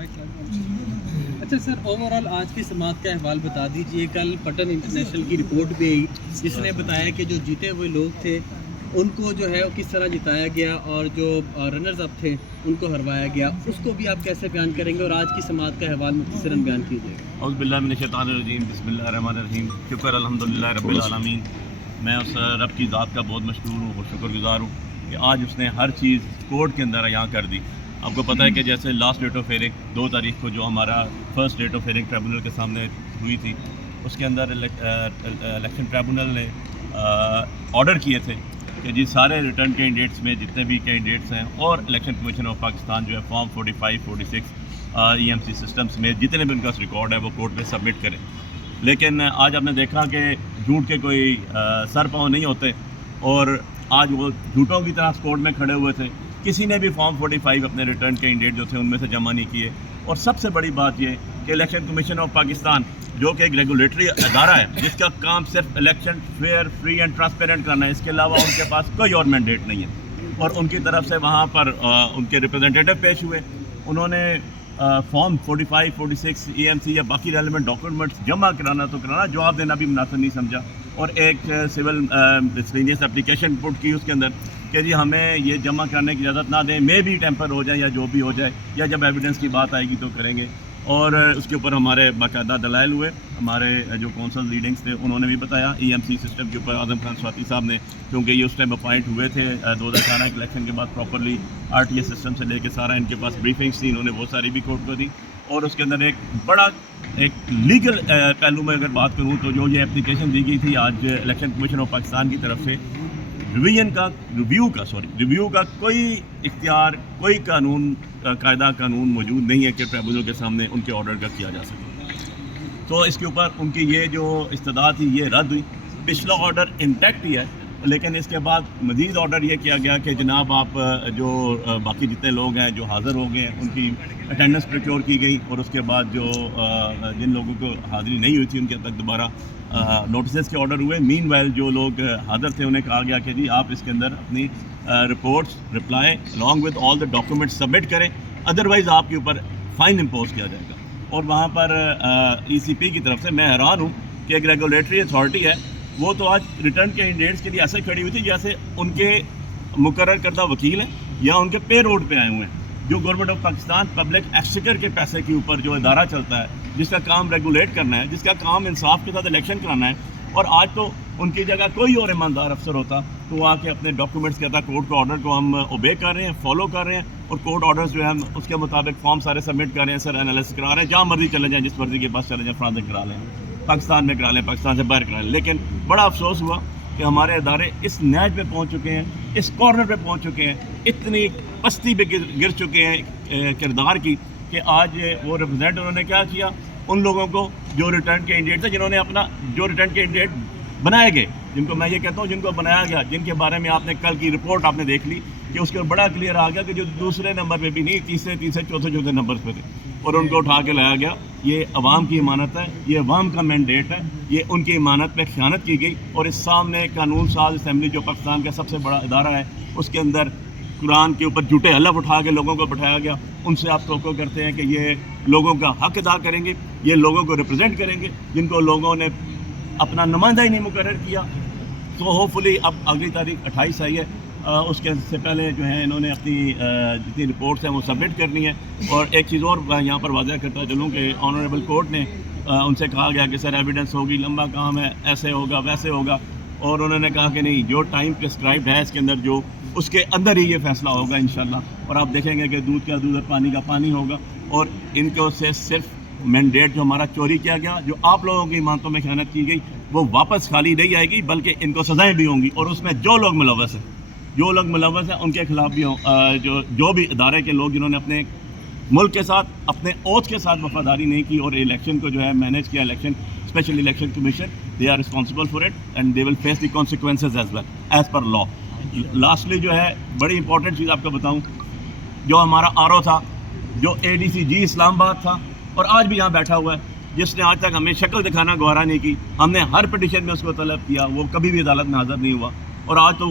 اچھا سر، over all آج کی سماعت کا احوال بتا دیجیے. کل پٹن انٹرنیشنل کی رپورٹ بھی آئی جس نے بتایا کہ جو جیتے ہوئے لوگ تھے ان کو جو ہے کس طرح جتایا گیا اور جو رنرز اپ تھے ان کو ہروایا گیا. اس کو بھی آپ کیسے بیان کریں گے اور آج کی سماعت کا احوال مختصراً بیان کیجیے گا. اعوذ باللہ من الشیطان الرجیم، بسم اللہ الرحمن الرحیم. شکر الحمدللہ رب العالمین. میں اس رب کی ذات کا بہت مشکور ہوں اور شکر گزار ہوں کہ آج اس نے ہر چیز کورٹ کے اندر یہاں کر دی. آپ کو پتہ ہے کہ جیسے لاسٹ ڈیٹ آف ہیئرنگ 2 تاریخ کو جو ہمارا first date of hearing tribunal کے سامنے ہوئی تھی، اس کے اندر الیکشن ٹریبونل نے آرڈر کیے تھے کہ جی سارے ریٹرن کینڈیڈیٹس میں جتنے بھی کینڈیڈیٹس ہیں اور الیکشن کمیشن آف پاکستان جو ہے فارم 45 46 EMC سسٹمس میں جتنے بھی ان کا ریکارڈ ہے وہ کورٹ میں سبمٹ کریں. لیکن آج آپ نے دیکھا کہ جھوٹ کے کوئی سر پاؤں نہیں ہوتے اور آج وہ جھوٹوں کی طرح کورٹ میں کھڑے ہوئے تھے. کسی نے بھی فارم 45 اپنے ریٹرن کینڈیڈیٹ جو تھے ان میں سے جمع نہیں کیے. اور سب سے بڑی بات یہ کہ الیکشن کمیشن آف پاکستان جو کہ ایک ریگولیٹری ادارہ ہے جس کا کام صرف election fair free and transparent کرنا ہے، اس کے علاوہ ان کے پاس کوئی اور مینڈیٹ نہیں ہے. اور ان کی طرف سے وہاں پر ان کے ریپرزنٹیٹو پیش ہوئے، انہوں نے فارم 45 46 EMC یا باقی ریلیونٹ ڈاکومنٹس جمع کرانا تو کرانا، جواب دینا بھی مناسب نہیں سمجھا. اور ایک سول مسلینیس اپلیکیشن پٹ کی اس کے اندر کہ جی ہمیں یہ جمع کرنے کی اجازت نہ دیں، میں بھی ٹیمپر ہو جائے یا جو بھی ہو جائے، یا جب ایویڈنس کی بات آئے گی تو کریں گے. اور اس کے اوپر ہمارے باقاعدہ دلائل ہوئے. ہمارے جو کونسل لیڈنگس تھے انہوں نے بھی بتایا EMC سسٹم کے اوپر اعظم خان سواتی صاحب نے، کیونکہ یہ اس ٹائم اپوائنٹ ہوئے تھے 2018 کے الیکشن کے بعد پراپرلی RTS سسٹم سے لے کے سارا ان کے پاس بریفنگس تھی، انہوں نے وہ ساری بھی کورٹ کو دی. اور اس کے اندر ایک بڑا ایک لیگل پہلو میں اگر بات کروں تو جو یہ اپلیکیشن دی گئی تھی آج الیکشن کمیشن آف پاکستان کی طرف سے، ریویو کا کوئی اختیار، کوئی قانون قاعدہ قانون موجود نہیں ہے کہ ٹریبونل کے سامنے ان کے آرڈر کا کیا جا سکے. تو اس کے اوپر ان کی یہ جو استدعا تھی یہ رد ہوئی. پچھلا آرڈر انٹیکٹ ہی ہے، لیکن اس کے بعد مزید آرڈر یہ کیا گیا کہ جناب آپ جو باقی جتنے لوگ ہیں جو حاضر ہو گئے ہیں ان کی اٹینڈنس پریکیور کی گئی. اور اس کے بعد جو جن لوگوں کو حاضری نہیں ہوئی تھی ان کے تک دوبارہ نوٹسز کے آرڈر ہوئے. مین وائل جو لوگ حاضر تھے انہیں کہا گیا کہ جی آپ اس کے اندر اپنی reports reply along with all the documents submit کریں، ادروائز آپ کے اوپر فائن امپوز کیا جائے گا. اور وہاں پر ECP کی طرف سے میں حیران ہوں کہ ایک ریگولیٹری اتھارٹی ہے، وہ تو آج ریٹرن کینڈیڈیٹس کے لیے ایسے کھڑی ہوئی تھی جیسے ان کے مقرر کردہ وکیل ہیں یا ان کے پے روڈ پہ آئے ہوئے ہیں. جو government of Pakistan public exchequer کے پیسے کے اوپر جو ادارہ چلتا ہے، جس کا کام ریگولیٹ کرنا ہے، جس کا کام انصاف کے ساتھ الیکشن کرانا ہے، اور آج تو ان کی جگہ کوئی اور ایماندار افسر ہوتا تو وہ آ کے اپنے ڈاکومنٹس کہتا کورٹ کے آرڈر کو ہم اوبے کر رہے ہیں، فالو کر رہے ہیں، اور کورٹ آرڈرز جو ہے ہم اس کے مطابق فارم سارے سبمٹ کر رہے ہیں، سر انالیسس کرا رہے ہیں، جہاں مرضی چلے جائیں، جس مرضی کے پاس چلے جائیں، فرانس کرا لیں، پاکستان میں کرا لیں، پاکستان سے باہر کرا لیں. لیکن بڑا افسوس ہوا کہ ہمارے ادارے اس نیج پہ پہنچ چکے ہیں، اس کارنر پہ پہنچ چکے ہیں، اتنی پستی پہ گر چکے ہیں کردار کی کہ آج وہ ریپرزینٹ انہوں نے کیا کیا ان لوگوں کو جو ریٹرن کینڈیڈیٹ تھے، جنہوں نے اپنا جو ریٹرن کینڈیڈیٹ بنائے گئے، جن کو میں یہ کہتا ہوں جن کو بنایا گیا، جن کے بارے میں آپ نے کل کی رپورٹ آپ نے دیکھ لی کہ اس کے بڑا کلیئر آ گیا کہ جو دوسرے نمبر پہ بھی نہیں، تیسرے چوتھے نمبر پہ تھے، اور ان کو اٹھا کے لایا گیا. یہ عوام کی امانت ہے، یہ عوام کا مینڈیٹ ہے، یہ ان کی امانت پہ خیانت کی گئی. اور اس سامنے قانون ساز اسمبلی جو پاکستان کا سب سے بڑا ادارہ ہے، اس کے اندر قرآن کے اوپر جھوٹے حلف اٹھا کے لوگوں کو بٹھایا گیا. ان سے آپ توقع کرتے ہیں کہ یہ لوگوں کا حق ادا کریں گے، یہ لوگوں کو ریپرزینٹ کریں گے جن کو لوگوں نے اپنا نمائندہ ہی نہیں مقرر کیا. تو ہوپ فلی اب اگلی تاریخ 28 آئی ہے، اس کے سے پہلے جو ہے انہوں نے اپنی جتنی رپورٹس ہیں وہ سبمٹ کرنی ہے. اور ایک چیز اور یہاں پر واضح کرتا چلوں کہ آنریبل کورٹ نے ان سے کہا گیا کہ سر ایویڈنس ہوگی، لمبا کام ہے، ایسے ہوگا ویسے ہوگا، اور انہوں نے کہا کہ نہیں، جو ٹائم پرسکرائبڈ ہے اس کے اندر جو اس کے اندر ہی یہ فیصلہ ہوگا انشاءاللہ. اور آپ دیکھیں گے کہ دودھ کا دودھ اور پانی کا پانی ہوگا. اور ان کو سے صرف مینڈیٹ جو ہمارا چوری کیا گیا، جو آپ لوگوں کی امانتوں میں خیانت کی گئی، وہ واپس خالی نہیں آئے گی، بلکہ ان کو سزائیں بھی ہوں گی. اور اس میں جو لوگ ملوث ہیں ان کے خلاف بھی جو بھی ادارے کے لوگ جنہوں نے اپنے ملک کے ساتھ اپنے اوتھ کے ساتھ وفاداری نہیں کی اور الیکشن کو جو ہے مینیج کیا، election especially election commission, they are responsible for it and they will face the consequences as well as per law. Lastly جو ہے بڑی امپورٹنٹ چیز آپ کو بتاؤں، جو ہمارا RO تھا، جو ADCG اسلام آباد تھا اور آج بھی یہاں بیٹھا ہوا ہے، جس نے آج تک ہمیں شکل دکھانا گوارا نہیں کی، ہم نے ہر پٹیشن میں اس کو طلب کیا، وہ کبھی بھی عدالت میں حاضر نہیں ہوا. اور آج تو